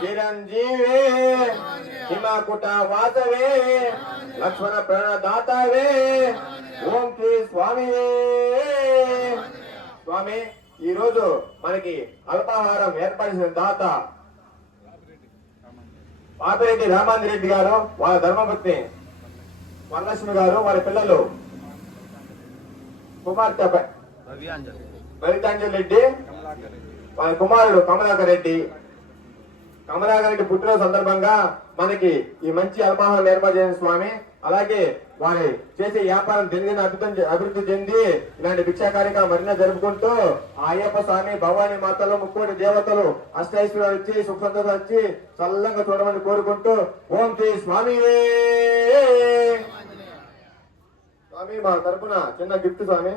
చిరంజీవి హిమకుట వాసవే లక్ష్మణ ప్రణదాతవే ఓం శ్రీ స్వామి స్వామి ఈ రోజు మనకి అల్పాహారం ఏర్పరిచిన దాత పాపిరెడ్డి రామాంజి రెడ్డి గారు వాళ్ళ ధర్మపత్ని వరలక్ష్మి గారు వారి పిల్లలు కుమార్తె రవితాంజలి రెడ్డి వారి కుమారుడు కమలాకర్ రెడ్డి కమలాగారికి రెడ్డి పుట్టినరోజు సందర్భంగా మనకి ఈ మంచి అల్పాహారం ఏర్పాటు చేసిన స్వామి అలాగే వారి చేసే వ్యాపారం దినదిన అభివృద్ధి అభివృద్ధి చెంది ఇలాంటి భిక్షా కార్యక్రమం మరిన్న జరుపుకుంటూ అయ్యప్ప స్వామి భవాని మాతలు ముక్కోటి దేవతలు అష్టైశ్వర్యాలు ఇచ్చి సుఖంతో వచ్చి ఇచ్చి చల్లంగా చూడమని కోరుకుంటూ ఓం శ్రీ స్వామి. స్వామి మా తరపున చిన్న గిఫ్ట్ స్వామి.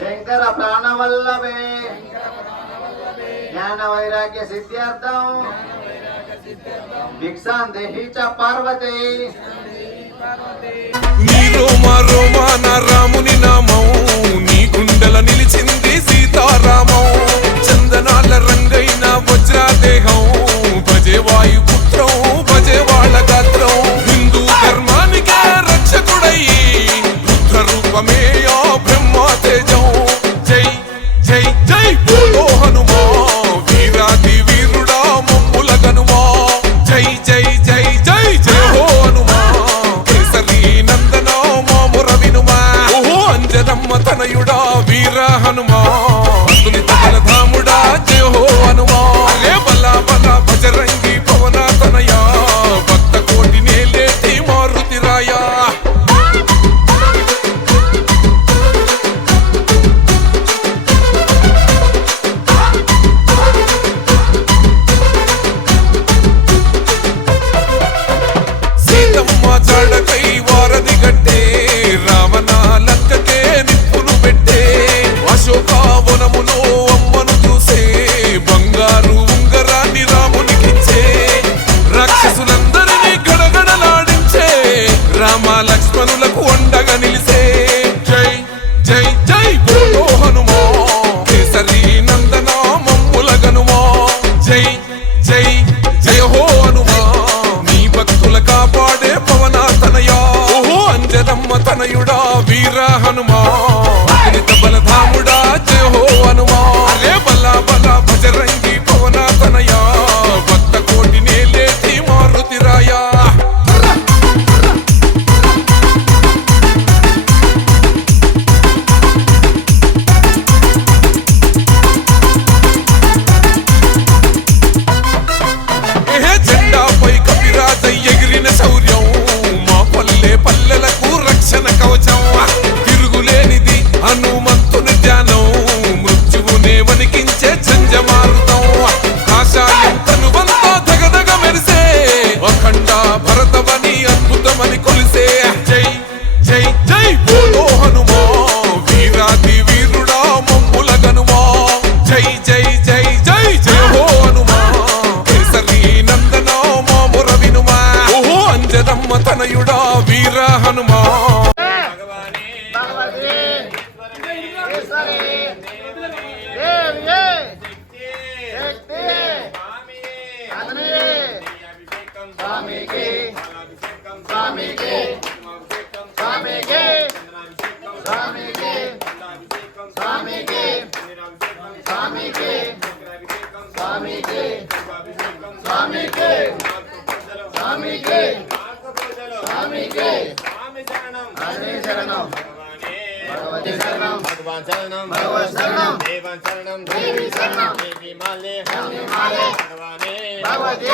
శంకర ప్రాణవల్లభే. జ్ఞాన వైరాగ్య సిద్ధ్యార్థం. భిక్షాం దేహి చ పార్వతి. మరో మా రోమాన రాముని నామం నీ గుండెల నిలిచింది ese rey. Alex, man, who like one హనుమంతుని ధ్యానం మృత్యువునే వణికించే చంజమారుతం కాషాయం తనువంతా దగదగ మెరిసే అఖండ భరతమని అద్భుతమని కొలిసే. అగ్ని శరణం. భగవతి శరణం. భగవాన్ శరణం. భగవత్ శరణం. దేవన్ శరణం. దేవి శరణం. దేవి మాలే దేవి మాలే భగవానే భగవతి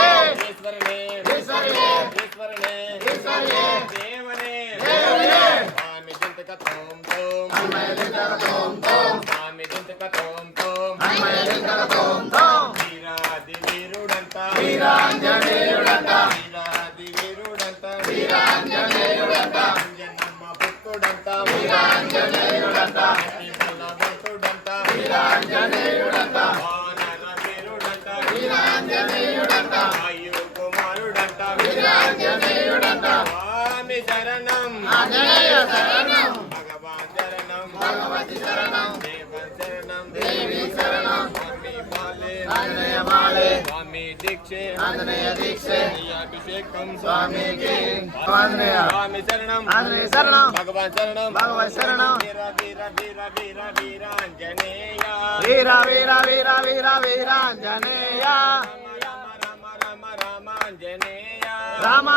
சுவாமி சரணம் பகவான் சரணம் பகவதி சரணம் தேவன் சரணம் தேவி சரணம் மாலே மாலே భగవాన్ శరణం భగవతి శరణం దేవన్ శరణం దేవి శరణం స్వామి పాలే ఆంజనేయ మాలే స్వామి దీక్షే ఆంజనేయ దీక్షే అభిషేకం స్వామికి ఆంజనేయ స్వామి శరణం ఆంజనేయ శరణం భగవాన్ శరణం భగవతి శరణం వీర వీర వీర వీర వీరాంజనేయ వీర వీర వీర వీర వీరాంజనేయ రామ